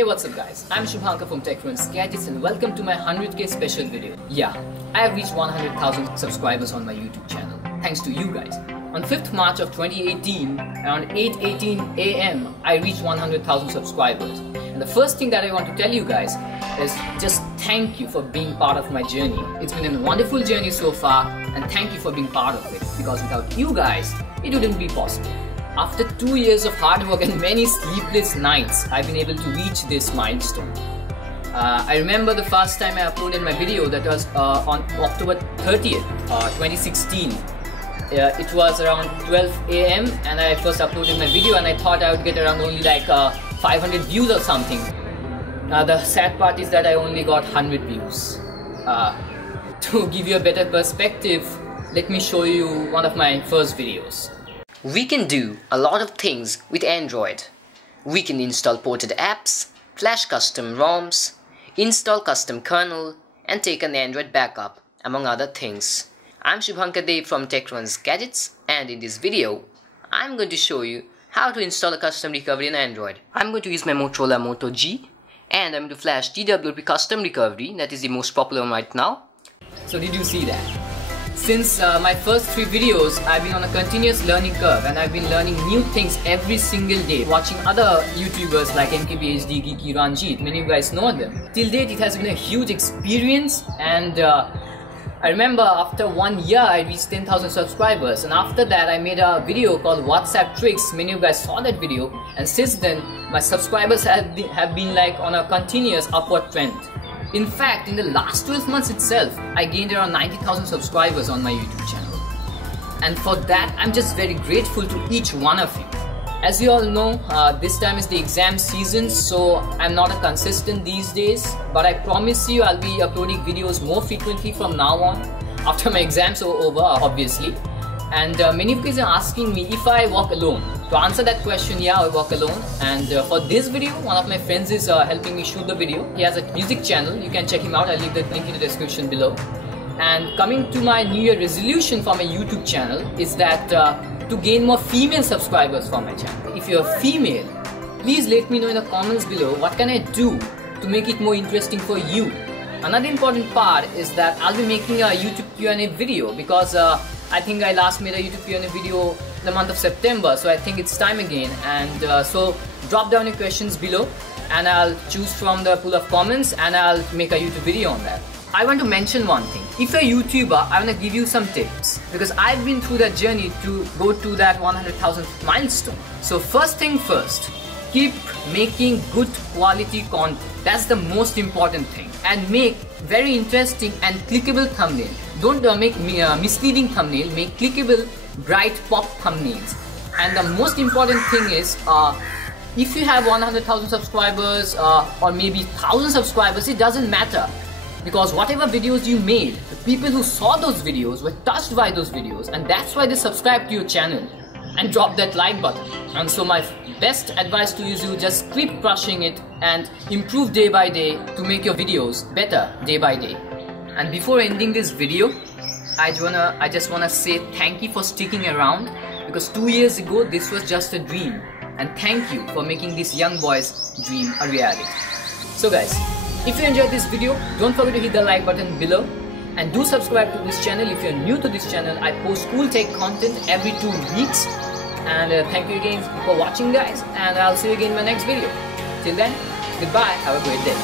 Hey, what's up guys, I'm Shubhankar from TechFluence Gadgets and welcome to my 100k special video. Yeah, I have reached 100,000 subscribers on my YouTube channel, thanks to you guys. On 5th March of 2018, around 8:18 AM, I reached 100,000 subscribers. And the first thing that I want to tell you guys is just thank you for being part of my journey. It's been a wonderful journey so far and thank you for being part of it, because without you guys, it wouldn't be possible. After 2 years of hard work and many sleepless nights, I've been able to reach this milestone. I remember the first time I uploaded my video, that was on October 30th, 2016. It was around 12 AM and I first uploaded my video and I thought I would get around only like 500 views or something. The sad part is that I only got 100 views. To give you a better perspective, let me show you one of my first videos. We can do a lot of things with Android. We can install ported apps, flash custom ROMs, install custom kernel, and take an Android backup, among other things. I'm Shubhankar Dev from TechFluence Gadgets, and in this video, I'm going to show you how to install a custom recovery in Android. I'm going to use my Motorola Moto G, and I'm going to flash TWRP custom recovery, that is the most popular one right now. So did you see that? Since my first 3 videos, I've been on a continuous learning curve and I've been learning new things every single day, watching other YouTubers like MKBHD, Geeky, Ranjit, many of you guys know them. Till date, it has been a huge experience, and I remember after 1 year I reached 10,000 subscribers, and after that I made a video called WhatsApp Tricks. Many of you guys saw that video, and since then my subscribers have been like on a continuous upward trend. In fact, in the last 12 months itself, I gained around 90,000 subscribers on my YouTube channel. And for that, I'm just very grateful to each one of you. As you all know, this time is the exam season, so I'm not a consistent these days. But I promise you, I'll be uploading videos more frequently from now on, after my exams are over, obviously. And many of you guys are asking me if I walk alone. To answer that question, yeah, I walk alone. And for this video, one of my friends is helping me shoot the video. He has a music channel, you can check him out, I'll leave the link in the description below. And coming to my New Year resolution for my YouTube channel is that to gain more female subscribers for my channel. If you're female, please let me know in the comments below what can I do to make it more interesting for you. Another important part is that I'll be making a YouTube Q&A video, because I think I last made a YouTube Q&A video in the month of September, so I think it's time again. And so drop down your questions below and I'll choose from the pool of comments and I'll make a YouTube video on that. I want to mention one thing. If you're a YouTuber, I want to give you some tips, because I've been through that journey to go to that 100,000 milestone. So first thing first, keep making good quality content. That's the most important thing. And make very interesting and clickable thumbnail. Don't make misleading thumbnail, make clickable, bright pop thumbnails. And the most important thing is, if you have 100,000 subscribers or maybe 1,000 subscribers, it doesn't matter. Because whatever videos you made, the people who saw those videos were touched by those videos, and that's why they subscribe to your channel and drop that like button. And so my best advice to you is, you just keep crushing it and improve day by day to make your videos better day by day. And before ending this video, I just wanna say thank you for sticking around, because 2 years ago this was just a dream, and thank you for making this young boy's dream a reality. So guys, if you enjoyed this video, don't forget to hit the like button below, and do subscribe to this channel. If you're new to this channel, I post cool tech content every 2 weeks. And thank you again for watching guys, and I'll see you again in my next video. Till then, goodbye, have a great day.